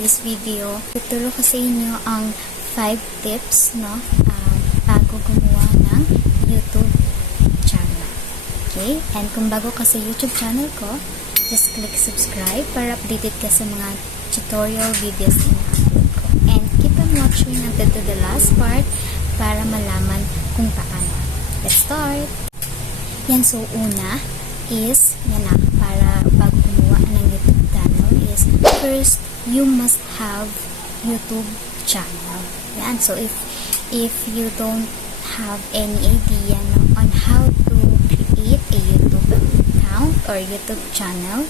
today's video, tuturo ko sa inyo ang 5 tips, no, bago gumawa ng YouTube channel. Okay? And kung bago ka sa YouTube channel ko, just click subscribe para updated ka sa mga tutorial videos na in-upload ko. And keep on watching until to the last part para malaman kung paano. Let's start! Yan, so una is, yan na, para bago gumawa ng YouTube channel is, first, you must have YouTube channel. Yan, so if you don't have any idea, no, on how to create a YouTube account or YouTube channel,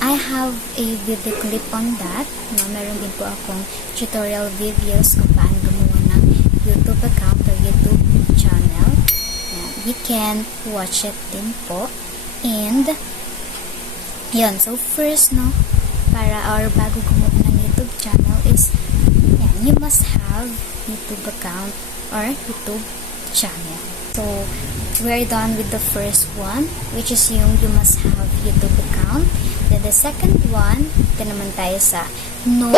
I have a video clip on that. No, meron din po akong tutorial videos kung paano gumawa ng YouTube account or YouTube channel. Yan, you can watch it din po. And yun, so first, no, para or bago gumawa ng YouTube channel is, yan, you must have YouTube account or YouTube channel. So we're done with the first one, which is yung you must have YouTube account. Then the second one, ito naman tayo sa know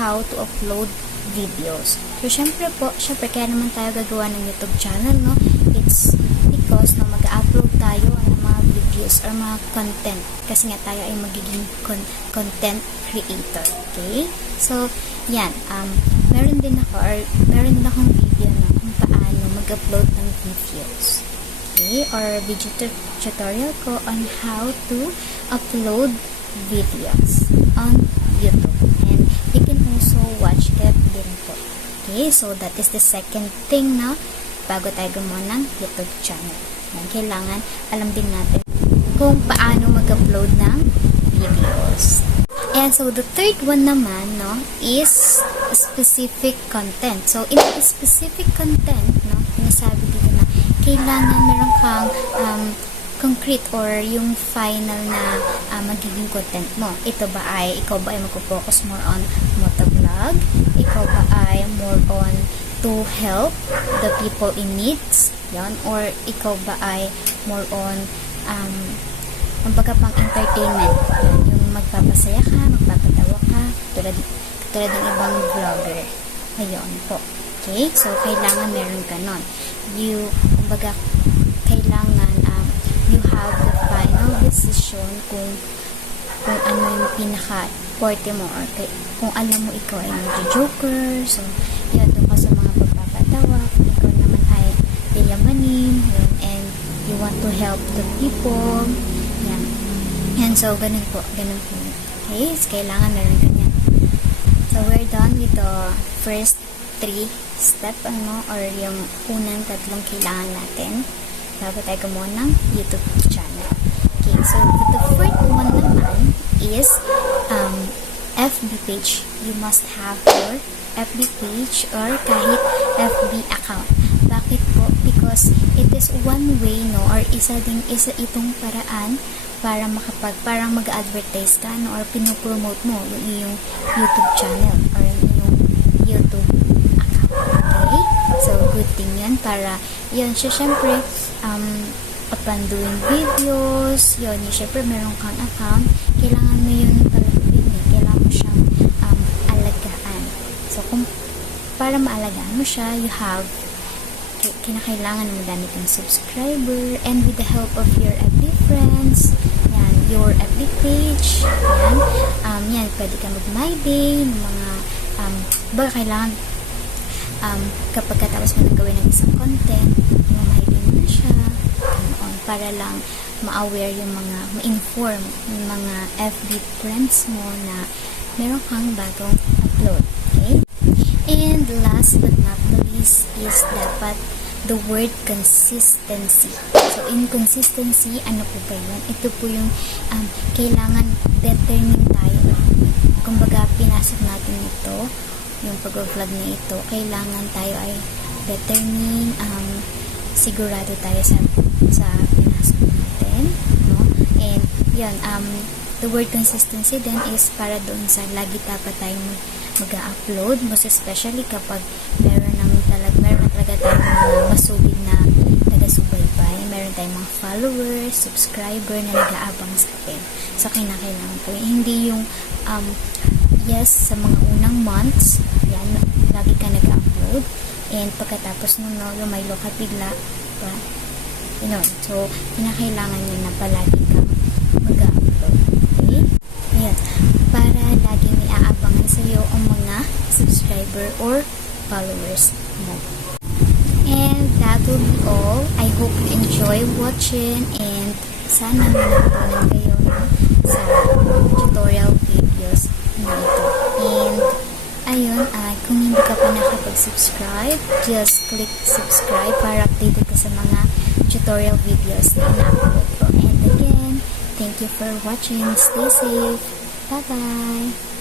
how to upload videos. So syempre kaya naman tayo gagawa ng YouTube channel, no? It's because no, mag-upload tayo ng mga videos or mga content kasi nga tayo ay magiging content creator. Okay? So yan, meron din akong video na kung paano mag-upload ng videos. Okay? Or video tutorial ko on how to upload videos on YouTube. And you can also watch that din po. Okay? So that is the second thing na bago tayo gumawa ng YouTube channel. Yan, kailangan alam din natin kung paano mag-upload ng videos. And so the third one naman, no, is specific content. So in a specific content, no, sinasabi dito na kailangan meron kang concrete or yung final na magiging content mo. Ikaw ba ay magpo-focus more on motovlog? Ikaw ba ay more on to help the people in needs? Yan. Or ikaw ba ay more on kumbaga pang entertainment? Yung magpapasaya ka, magpapatawa ka, tulad ng ibang vlogger. Ayun po. Okay? So, kailangan meron ka nun. Kumbaga, kailangan you have the final decision kung ano yung pinaka-forte mo or kung alam mo ikaw ay mag-joker. So, yun, doon ka sa mga pagpapatawa. Kung ikaw naman ay yayamanin, yun, and you want to help the people. Yan. Yan, so, ganun po. Okay? So, kailangan meron ka yan. So, we're done with the first 3 step, or yung unang tatlong kailangan natin bago tayo gumawa ng YouTube channel. Okay, so the fourth one naman is FB page. You must have your FB page or kahit FB account. Bakit po? Because it is one way, no, or isa itong paraan para parang mag-advertise ka, no, or pinopromote mo yung YouTube channel or yung YouTube account. Okay? So, good thing yan para, yun, syempre, upon doing videos, yun, syempre, meron kang account, kailangan mo yun palagpin, kailangan mo siyang alagaan. So, para maalagaan mo siya, you have kinakailangan ng madami kang subscriber, and with the help of your FB friends, yan, your FB page, yan, pwede ka mag-my day, ng mga, baga kailangan, kapag katapos mo na gawin ng isang content, my day mo na siya, para lang ma-aware yung mga, ma-inform yung mga FB friends mo na meron kang bagong upload. Okay? And last but not the least is dapat the word consistency. So, in consistency, ano po ba yun? Ito po yung kailangan determine tayo. Kumbaga, pinasok natin ito, yung pag-vlog na ito, kailangan tayo ay determine, sigurado tayo sa pinasok natin, no? And, yan, the word consistency then is para doon sa lagi dapat tayo mag-upload, most especially kapag meron talaga tayong mga masugid na taga-subaybay, meron tayong mga followers, subscriber na nag-aabang sa atin. So, kinakailangan po, hindi yung yes, sa mga unang months, yan, lagi ka nag-upload. And pagkatapos nung lumaylo ka bigla, diba? Yun. So, kinakailangan nyo na palagi kang mag-upload. Okay? Ayan. Para lagi may aabangan sa iyo ang mga subscriber or followers mo. And that will be all. I hope you enjoy watching and sana natutunan kayo sa tutorial videos na ito. And ayun, kung hindi ka pa nakapag-subscribe, just click subscribe para updated ka sa mga tutorial videos na ina-upload ko. And again, thank you for watching. Stay safe. Bye-bye.